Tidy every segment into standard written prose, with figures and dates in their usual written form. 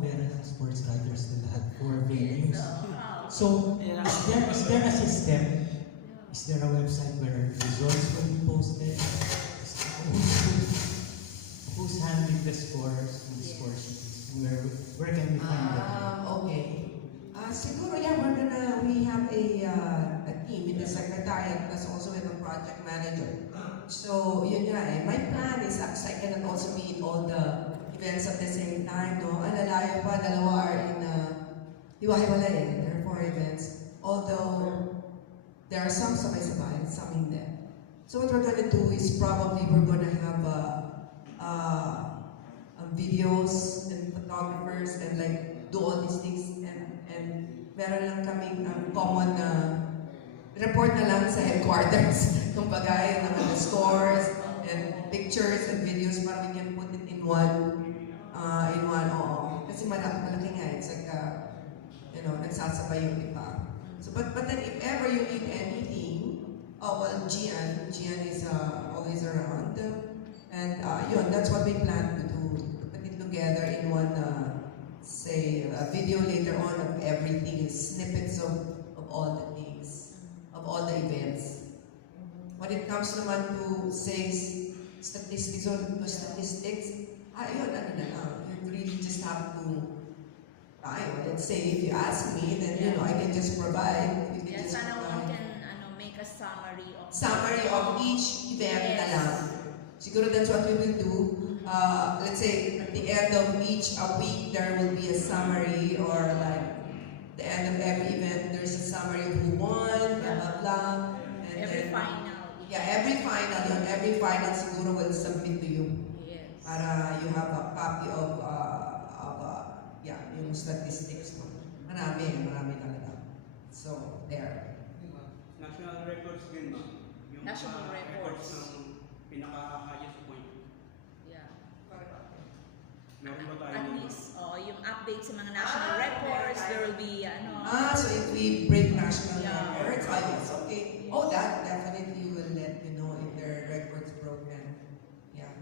meron ng sports writers na lahat for venues. Wow. So, is there a system? Is there a website where results will be posted? Who's handling the scores and the score sheets? Where can we find them? Okay. Siguro, yeah, we have a team in the secretariat plus also with a project manager. So, yun nga eh. My plan is I cannot also be in all the events at the same time, no? Alalayo pa, dalawa are in hiwa-hiwalay eh. There are 4 events. Although, there are some sabay-sabay, some hindi. So what we're gonna do is probably we're gonna have videos and photographers and like do all these things and meron lang kaming common report na lang sa headquarters. Kumbaga, yung mga scores and pictures and videos para we can put it in one, oo. Kasi malaki nga, it's like, nagsasabay yung iba. So, but then if ever you need anything, Gian is always around. And that's what we plan to do. To put it together in one, say, a video later on of everything, snippets of all the things, of all the events. When it comes naman to, say, statistics, ayun, you really just have to, let's say, if you ask me, then, I can just provide. You can Yes, just provide. we can make a summary Of each event na lang. Siguro that's what we will do. Let's say at the end of each week there will be a summary, or like the end of every event there's a summary of who won, blah blah blah. And Every then, final. Yeah, every final siguro will submit to you. Yes. Para you have a copy of yung statistics mo. Marami talaga. So, there. National records din, ma'am. Yung National records ng pinaka-highest point. Yeah. Meron ba tayo? At least, yung update sa mga national records, there will be, So if we break national Yeah. records, yes, okay. That definitely will let you know if their records broken. Yeah.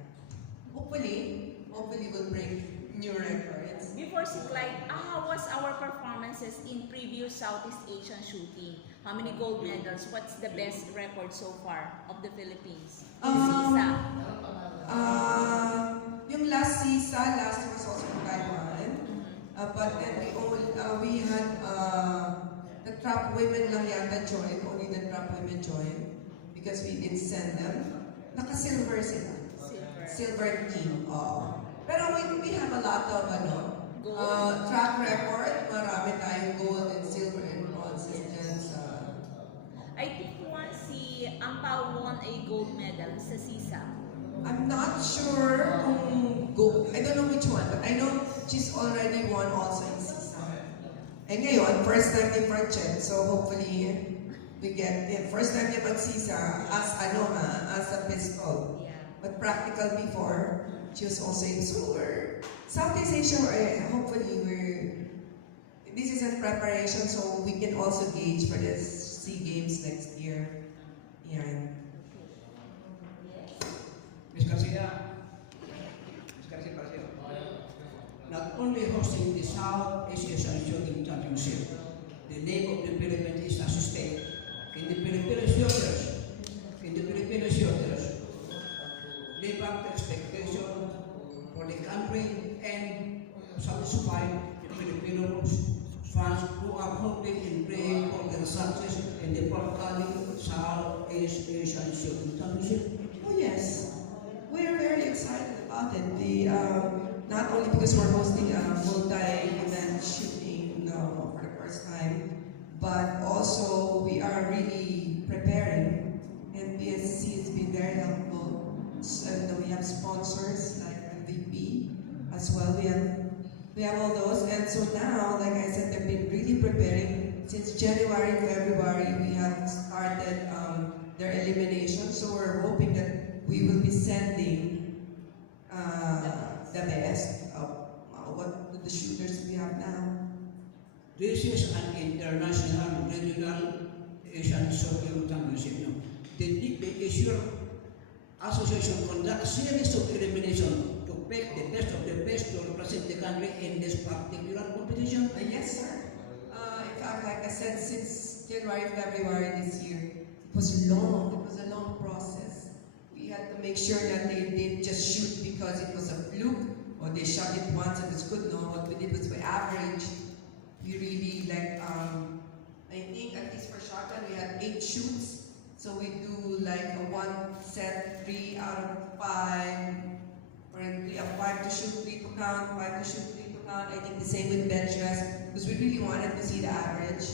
Hopefully we'll break new records. Before si Clyde, how was our performances in previous Southeast Asian shooting? How many gold medals? What's the best record so far of the Philippines? CISA. Yung last was also in Taiwan. But then we had the trap women lang yata join, only the trap women join because we didn't send them. Naka-silver sila. Silver team. Pero we have a lot of track record. Marami tayong gold and silver and bronze dyan sa... I think once si Ampao won a gold medal sa CISA. I'm not sure kung gold. I don't know which one, but I know she's already won also in CISA. And ngayon, first time ni Franchet, so hopefully we get it. First time niya mag-CISA as a pistol. Yeah. But practical before, she was also in Southeast Asia, hopefully this is in preparation so we can also gauge for the SEA Games next year. Yeah. Ms. Garcia, not only hosting the South Asian Shooting Championship, the name of the Philippines is sustained. Can the Filipino shooters live up to expectation for the country and satisfy the Filipino fans who are hoping and praying for their success in the forthcoming South Asian Shooting Championship? Oh yes, we're very excited about it. Not only because we're hosting a multi-event shooting for the first time, but also we are really preparing, and PSC has been very helpful. And we have sponsors like MVP as well. We have all those, and so now, like I said, they've been really preparing since January, February. We have started their elimination, so we're hoping that we will be sending the best of the shooters we have now. This is an international regional Asian Shooting Championship. No? The Asia Association conduct series of elimination to pick the best of the best to represent the country in this particular competition? Yes, sir. In fact, like I said, since January, February this year, it was long. It was a long process. We had to make sure that they didn't just shoot because it was a fluke or they shot it once and it's good. No, what we did was we average. We really like, I think at least for shotgun we had 8 shoots. So we do like a 1 set, 3 out of 5, or 3 out of 5 to shoot, 3 to count, 5 to shoot, 3 to count. I think the same with bench rest, because we really wanted to see the average,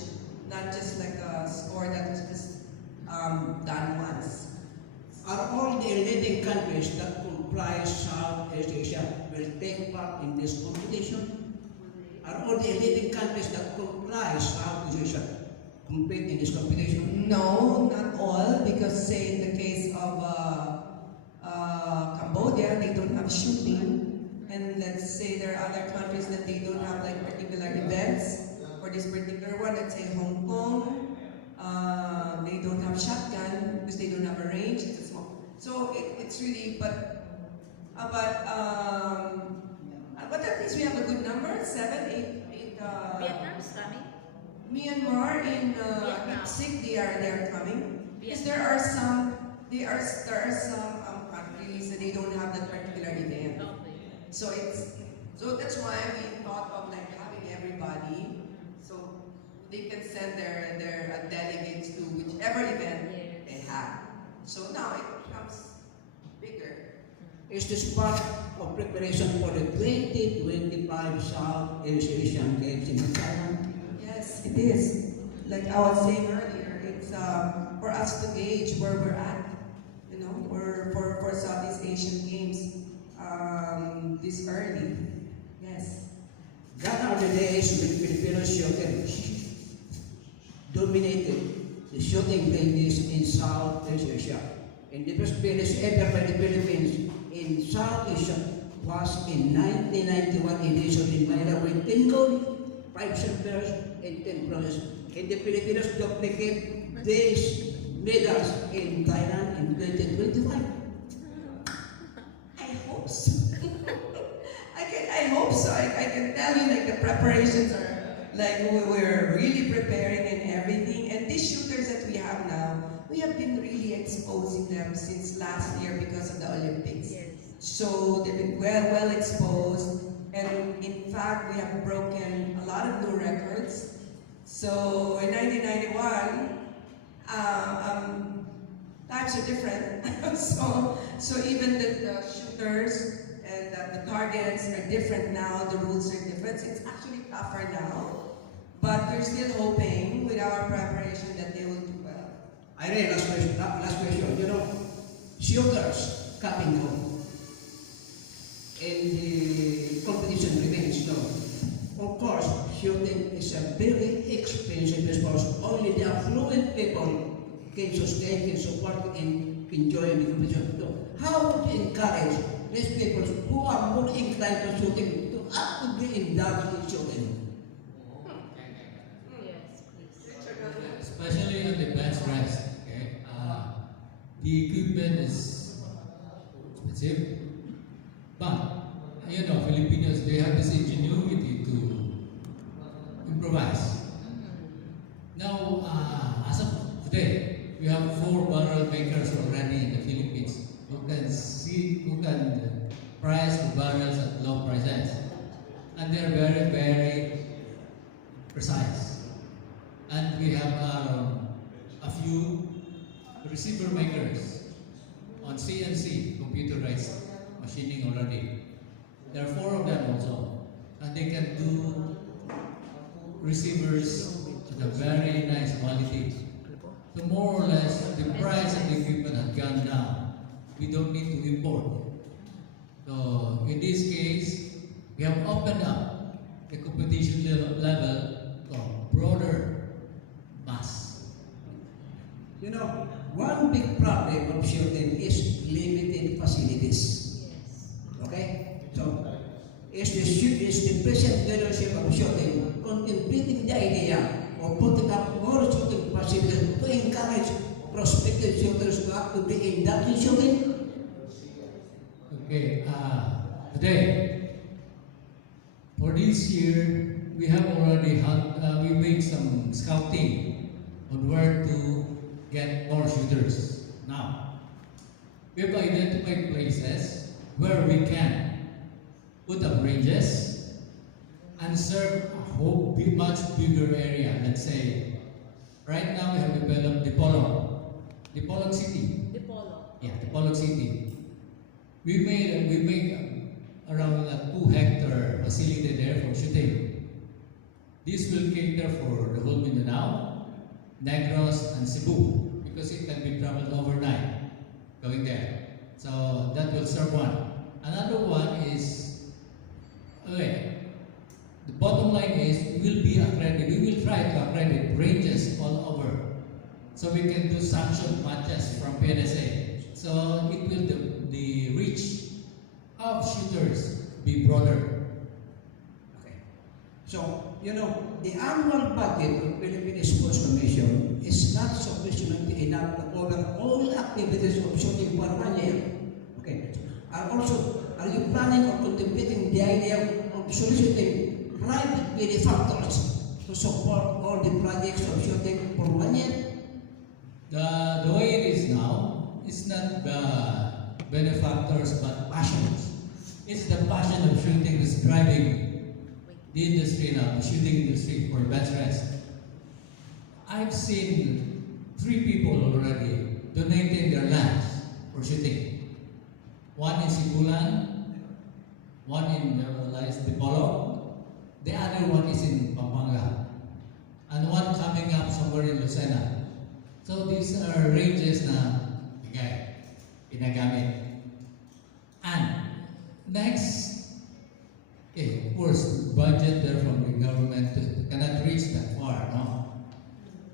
not just like a score that was just done once. Are all the leading countries that comprise Southeast Asia will take part in this competition? Are all the leading countries that comprise Southeast Asia compete in this competition? No, not all, because say in the case of Cambodia, they don't have shooting, and let's say there are other countries that they don't have like particular events for this particular one. Let's say Hong Kong, they don't have shotgun because they don't have a range. It's a small. So it's really, but at least we have a good number, 7, 8. Vietnam's coming. Myanmar in Vietnam. Mexico, they are coming. Because Vietnam. there are some countries that they don't have that particular event. Okay. So that's why we thought of like having everybody, so they can send their delegates to whichever event they have. So now it becomes bigger. Is this part of preparation for the 2025 Southeast Asian Games in China? Yes, it is. Like I was saying earlier, it's for us to gauge where we're at, you know, for Southeast Asian Games this early. Yes. Gone are the days when Filipino shooting dominated the shooting ranges in Southeast Asia. And the first finish ever by the Philippines in South Asia was in 1991 edition in Manila with 10 gold, 5 silvers, and 10 bronze. And the Filipinos duplicate these medals in Thailand in 2025. I hope so. I hope so. I can tell you like the preparations are like we're really preparing and everything. And these shooters that we have now, we have been really exposing them since last year because of the Olympics. Yes. So they've been well exposed, and in fact we have broken a lot of new records. So in 1991, times are different. so even the shooters and the targets are different now. The rules are different. So it's actually tougher now, but we're still hoping with our preparation that they will do well. Irene, last question. You know, shooters come and go. And the competition remains low. Of course, shooting is a very expensive because only the affluent people can sustain, can support, and enjoy the competition. So how would you encourage these people who are more inclined to shooting to actively indulge in shooting? Yes, please. Especially on the bench rest. Okay? The equipment is expensive, but you know, Filipinos, they have this ingenuity to improvise. Now, as of today, we have 4 barrel makers already in the Philippines who can price the barrels at low prices, and they're very, very precise. And we have a few receiver makers on CNC, computerized machining already. There are 4 of them also, and they can do receivers at a very nice quality. So more or less, the price of the equipment has gone down. We don't need to import. So in this case, we have opened up the competition level to a broader mass. You know, one big problem of shooting is limited facilities. Yes. Okay? So, is the present leadership of shooting contemplating the idea of putting up more shooting facilities to encourage prospective shooters to actively indulge in shooting? Okay, today. For this year, we have already we made some scouting on where to get more shooters. Now, we have identified places where we can put up ranges and serve a whole much bigger area. Let's say, right now we have developed Dipolog City. Dipolo. Yeah, Dipolog City. We made around a 2-hectare facility there for shooting. This will cater for the whole Mindanao, Negros, and Cebu because it can be traveled overnight going there. So that will serve one. Another one is, okay, the bottom line is we will be accredited. We will try to accredit ranges all over so we can do sanctioned matches from PNSA. So it will the reach of shooters be broader. Okay. So, the annual budget of Philippine Sports Commission is not sufficient enough to cover all activities of shooting for 1 year. Okay. Are you planning or contemplating the idea of soliciting private benefactors to support all the projects of shooting for 1 year? The way it is now, it's not benefactors but passions. It's the passion of shooting that's driving the industry now, the shooting industry for veterans. I've seen 3 people already donating their lands for shooting. One in Sibulan, one in Dipolog, the other one is in Pampanga, and one coming up somewhere in Lucena. So these are ranges na ginagamit. And next, okay, of course, budget there from the government cannot reach that far, no?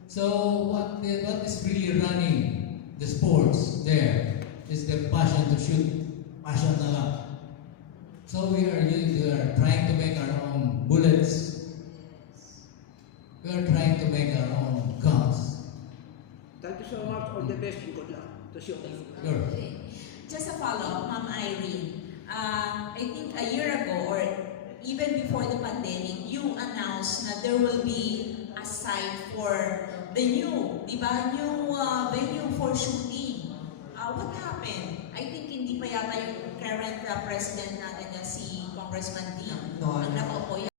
So what is really running the sports there is the passion to shoot, passion na lang. So we are trying to make our own bullets. We are trying to make our own guns. Thank you so much. All the best and good luck to shooting. Sure. Okay. Just a follow-up, Ma'am Irene. I think a year ago or even before the pandemic, you announced that there will be a site for the new venue for shooting. What happened? I think hindi pa yata yung current president natin na si Congressman Dean No, ang nakaupo.